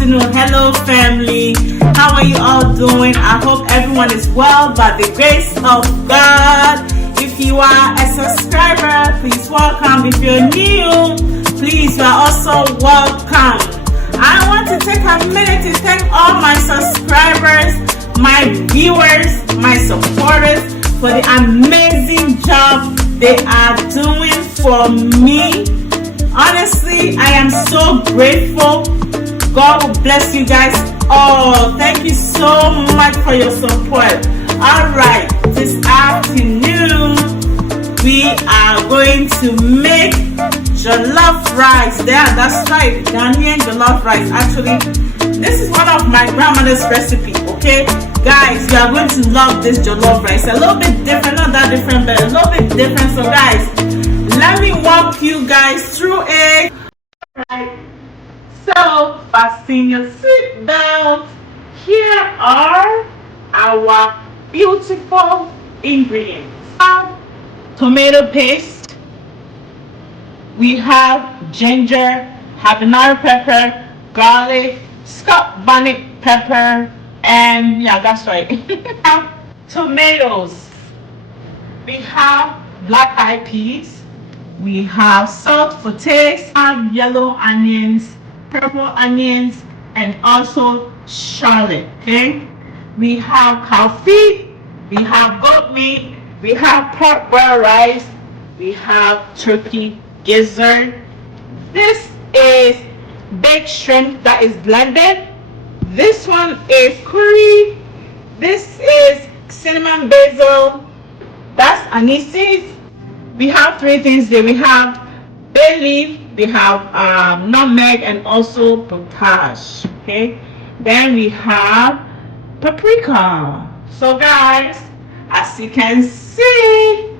afternoon. Hello family, how are you all doing? I hope everyone is well by the grace of God. If you are a subscriber, please welcome. If you're new, please, you are also welcome. I want to take a minute to thank all my subscribers, my viewers, my supporters for the amazing job they are doing for me. Honestly, I am so grateful. God will bless you guys all. Thank you so much for your support. Alright, this afternoon we are going to make jollof rice. Yeah, that's right, Ghanaian jollof rice. Actually, this is one of my grandmother's recipe. Okay, guys, you are going to love this jollof rice. A little bit different, not that different, but a little bit different. So guys, let me walk you guys through it. Alright, so fasten your seatbelt. Here are our beautiful ingredients. Tomato paste, we have ginger, habanero pepper, garlic, scotch bonnet pepper, and yeah, that's right. Tomatoes, we have black eyed peas, we have salt for taste, yellow onions, purple onions, and also shallot. Okay, we have cow feet, we have goat meat, we have pork brown rice, we have turkey gizzard. This is baked shrimp that is blended. This one is curry. This is cinnamon basil. That's anise. We have three things there. We have bay leaf, we have nutmeg, and also potash. Okay, then we have paprika. So guys, as you can see,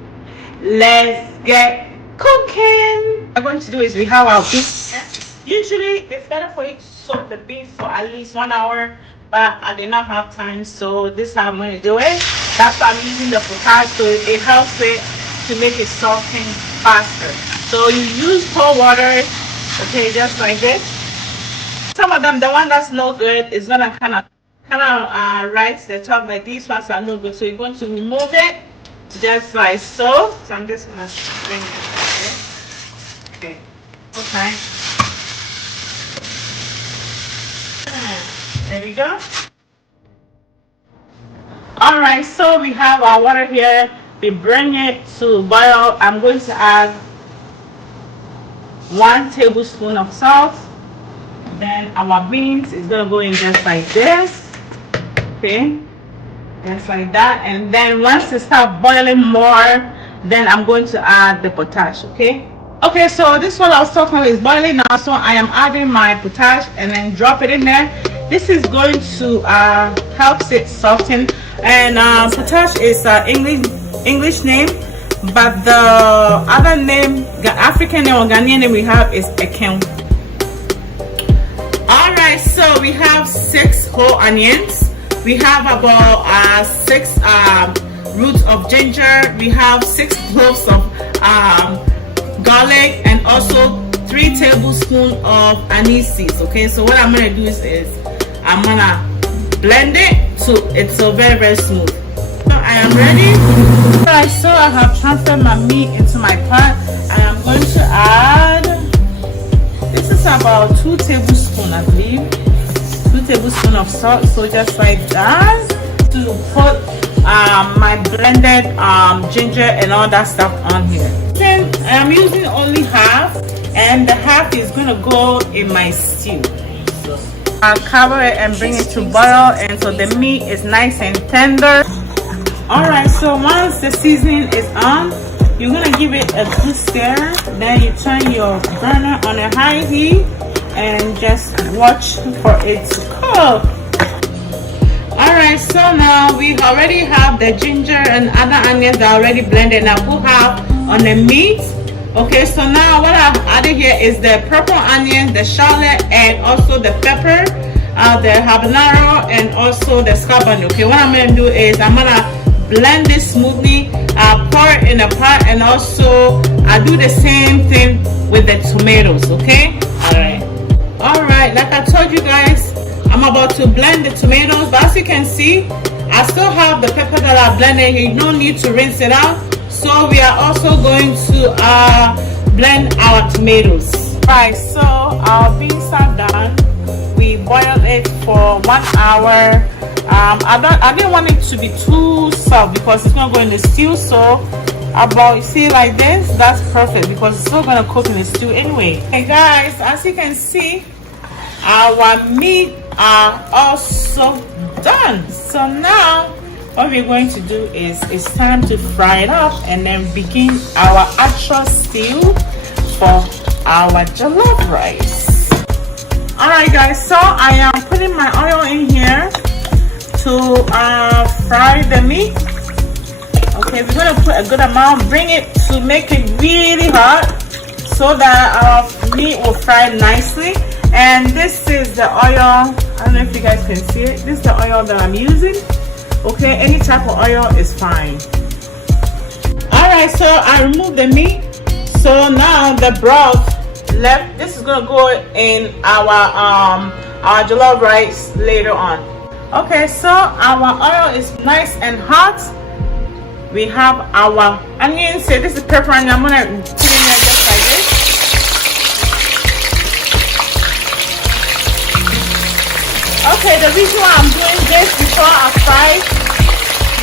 let's get cooking. What we're going to do is we have our beef. Usually it's better for you to soak the beef for at least 1 hour, but I did not have time, so this is how I'm going to do it. That's why I'm using the potash, so it helps it to make it soften faster. So you use cold water, okay, just like this. Some of them, the one that's no good is gonna kind of rise the top, but these ones are no good. So you're going to remove it just like so. So I'm just gonna bring it. Okay. Okay. There we go. All right. So we have our water here. We bring it to boil. I'm going to add 1 tablespoon of salt. Then our beans is gonna go in just like this. Okay, just like that. And then once it starts boiling more, then I'm going to add the potash. Okay, so this one I was talking about is boiling now, so I am adding my potash and then drop it in there. This is going to help it soften. And potash is English name, but the other name, African name or Ghanaian name we have is ekem. Alright, so we have 6 whole onions. We have about 6 roots of ginger. We have 6 cloves of garlic, and also 3 tablespoons of anise. Okay, so what I'm gonna do is I'm gonna blend it so it's so very smooth. So I am ready. Alright, so I have transferred my meat into my pot. I am going to add, this is about 2 tablespoons, I believe. 2 tablespoons of salt, so just like that. To put my blended ginger and all that stuff on here. I'm using only half, and the half is gonna go in my stew. I'll cover it and bring it to boil, and so the meat is nice and tender. Alright, so once the seasoning is on, you're gonna give it a good stir. Then you turn your burner on a high heat and just watch for it to cook. Alright, so now we already have the ginger and other onions that are already blended. Now put half on the meat. Okay, so now what I've added here is the purple onion, the shallot, and also the pepper, the habanero, and also the scotch bonnet. Okay, what I'm gonna do is I'm gonna blend this smoothly, pour it in a pot, and also I do the same thing with the tomatoes. Okay, all right, like I told you guys, I'm about to blend the tomatoes, but as you can see, I still have the pepper that I blended. You don't need to rinse it out. So we are also going to blend our tomatoes. Right, so our beans are done. We boiled it for 1 hour. I didn't want it to be too soft because it's gonna go in the stew. So about, you see, like this, that's perfect because it's still gonna cook in the stew anyway. Hey guys, as you can see, our meat are also done. So now what we're going to do is it's time to fry it up and then begin our actual stew for our jollof rice. All right guys, so I am putting my oil in here to fry the meat. Okay, we're gonna put a good amount, bring it to make it really hot so that our meat will fry nicely. And this is the oil, I don't know if you guys can see it, this is the oil that I'm using. Okay, any type of oil is fine. Alright, so I removed the meat. So now the broth left, this is gonna go in our jollof rice later on. Okay, so our oil is nice and hot. We have our onions here. This is pepper onion. I'm gonna put in there just like this. Okay, the reason why I'm doing this before I fry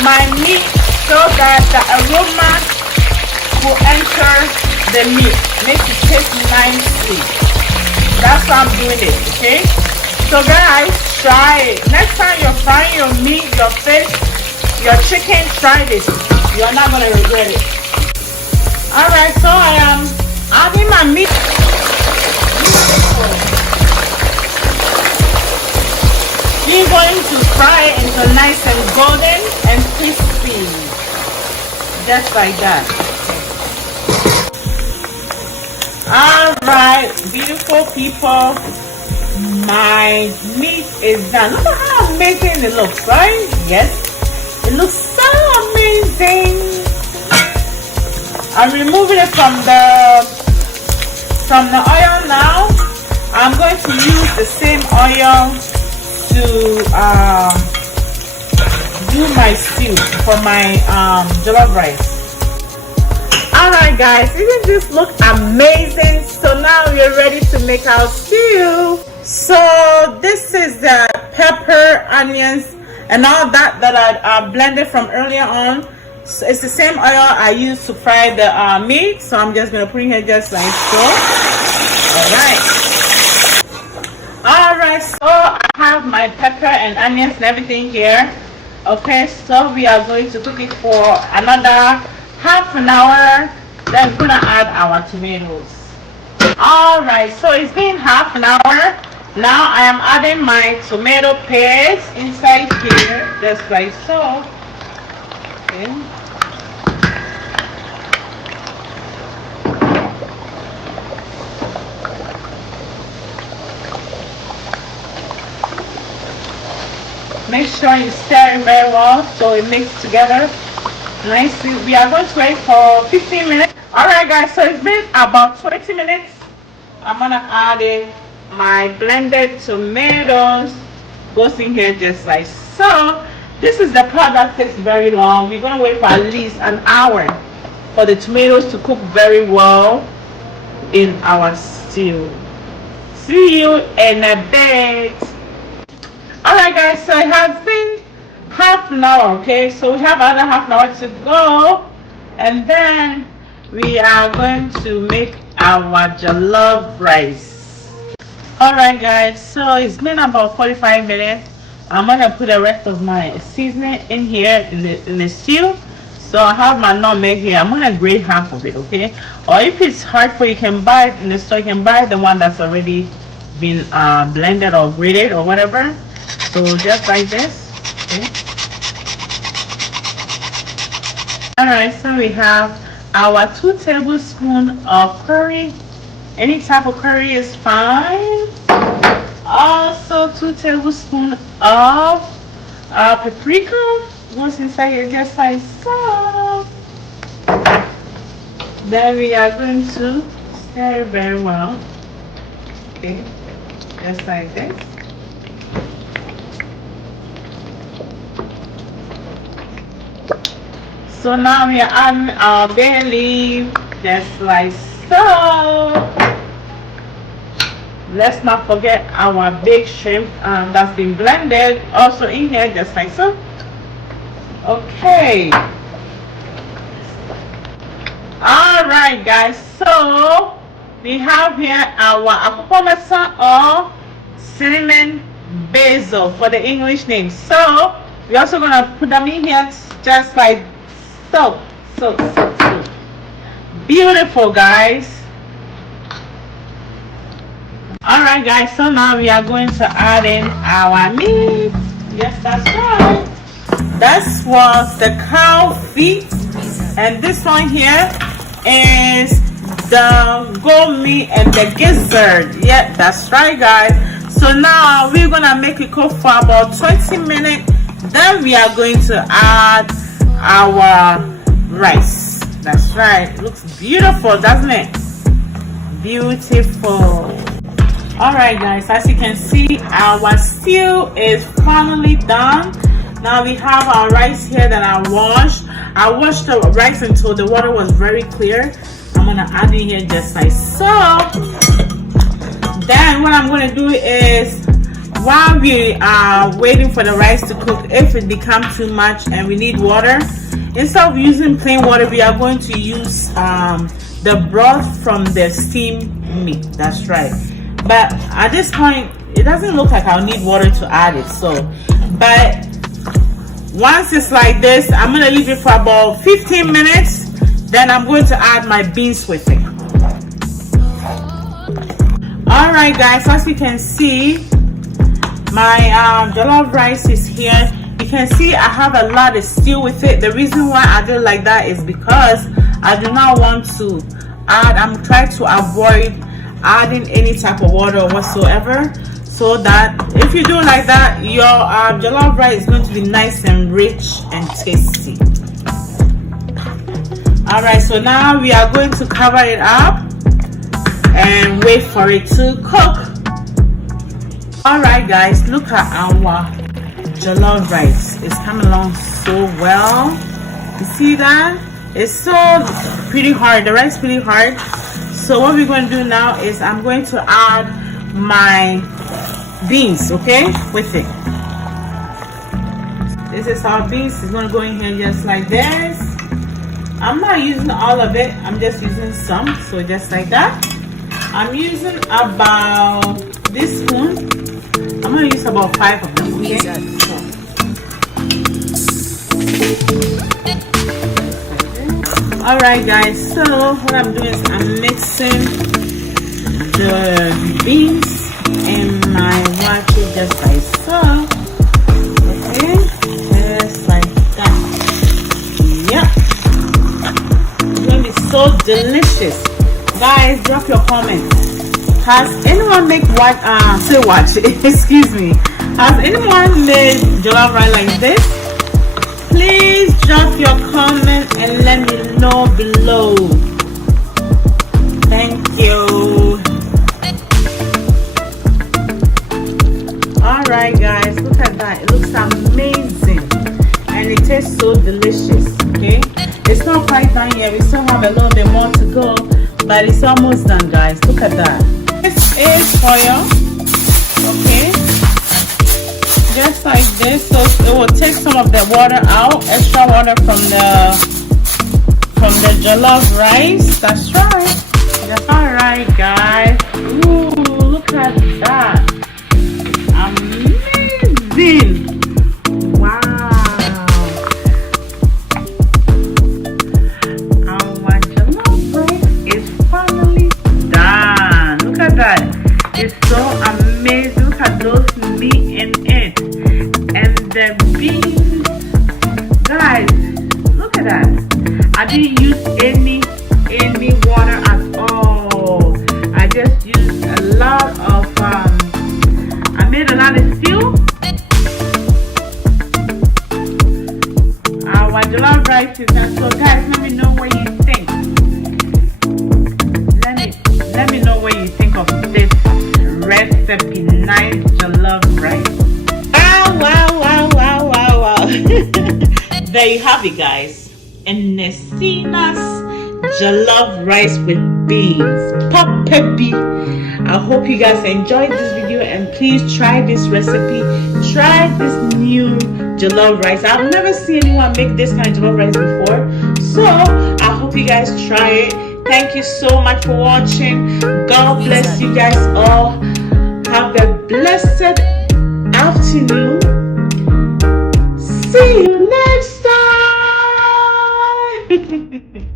my meat so that the aroma will enter the meat, make it taste nicely. That's why I'm doing it, okay? So guys, try it. Next time you're frying your meat, your fish, your chicken, try this. You're not gonna regret it. Alright, so I am adding my meat. We're going to fry it until nice and golden and crispy. Just like that. Alright, beautiful people. My meat is done. Look at how amazing it looks, right? Yes. It looks so amazing. I'm removing it from the oil now. I'm going to use the same oil to do my stew for my jollof rice. Alright guys, isn't this look amazing? So now we're ready to make our stew. So this is the pepper, onions, and all that I blended from earlier on. So it's the same oil I used to fry the meat, so I'm just gonna put in here just like so. Alright, so I have my pepper and onions and everything here. Okay, so we are going to cook it for another half an hour. Then we're gonna add our tomatoes. Alright, so it's been half an hour. Now I am adding my tomato paste inside here, just like so. Okay. Make sure you stir it very well so it mixes together nicely. We are going to wait for 15 minutes. Alright guys, so it's been about 20 minutes. I'm gonna add in my blended tomatoes. Goes in here just like so. This is the part that takes very long. We're gonna wait for at least an hour for the tomatoes to cook very well in our stew. See you in a bit. Alright guys, so it has been half an hour, okay? So we have another half an hour to go, and then we are going to make our jollof rice. Alright guys, so it's been about 45 minutes. I'm gonna put the rest of my seasoning in here in the stew. So I have my nutmeg here. I'm gonna grate half of it, okay? Or if it's hard for you, can buy it in the store. You can buy the one that's already been blended or grated or whatever. So just like this, okay? Alright, so we have our 2 tablespoons of curry. Any type of curry is fine. Also 2 tablespoons of paprika. Goes inside here just like so. Then we are going to stir it very well. Okay, just like this. So now we are adding our bay leaf, just like so. Let's not forget our big shrimp that's been blended also in here, just like so. Okay. All right, guys. So we have here our akupomasa or cinnamon basil for the English name. So we're also gonna put them in here, just like so. So beautiful, guys. All right, guys, so now we are going to add in our meat. Yes, that's right. That was the cow feet, and this one here is the goat meat and the gizzard. Yeah, that's right, guys. So now we're gonna make it cook for about 20 minutes. Then we are going to add our rice. That's right. It looks beautiful, doesn't it? Beautiful. All right, guys, as you can see, our stew is finally done. Now we have our rice here that I washed. I washed the rice until the water was very clear. I'm gonna add in here just like so. Then what I'm gonna do is, while we are waiting for the rice to cook, if it becomes too much and we need water, instead of using plain water, we are going to use the broth from the steamed meat. That's right. But at this point, it doesn't look like I'll need water to add it. So, but once it's like this, I'm gonna leave it for about 15 minutes. Then I'm going to add my beans with it. All right, guys, as you can see, my jollof rice is here. You can see I have a lot of stew with it. The reason why I do it like that is because I do not want to add. I'm trying to avoid adding any type of water whatsoever, so that if you do like that, your jollof rice is going to be nice and rich and tasty. All right, so now we are going to cover it up and wait for it to cook. All right, guys, look at our jollof rice. It's coming along so well. You see that? It's so pretty hard. The rice is pretty hard. So what we're going to do now is I'm going to add my beans, okay, with it. This is our beans. It's going to go in here just like this. I'm not using all of it. I'm just using some. So just like that. I'm using about this spoon. I'm going to use about 5 of them, okay? Alright, guys, so what I'm doing is I'm mixing the beans and my water just like so. Okay, just like that. Yep. It's gonna be so delicious. Guys, drop your comments. Has anyone make what say watch excuse me. Has anyone made jollof rice like this? Please drop your comment and let me know below. Thank you. Alright, guys, look at that. It looks amazing and it tastes so delicious. Okay, it's not quite done yet. We still have a little bit more to go, but it's almost done, guys. Look at that. This is oil. Okay, just like this, so it will take some of the water out, extra water from the jollof rice. That's right. All right, guys. Ooh, look at that. Amazing. Wow. Our jollof rice is finally done. Look at that. It's so amazing. Look at those meat in it. And the beans. Guys, look at that. I didn't use any water at all. I just used a lot of I made a lot of stew. Our jollof rice is done. So guys, let me know what you think. Let me know what you think of this recipe. Nice jollof rice. Wow. There you have it, guys. and Nessina's jollof rice with beans. Papa B. I hope you guys enjoyed this video, and please try this recipe. Try this new jollof rice. I've never seen anyone make this kind of jollof rice before, so I hope you guys try it. Thank you so much for watching. God bless you guys all. Have a blessed afternoon. See you next time.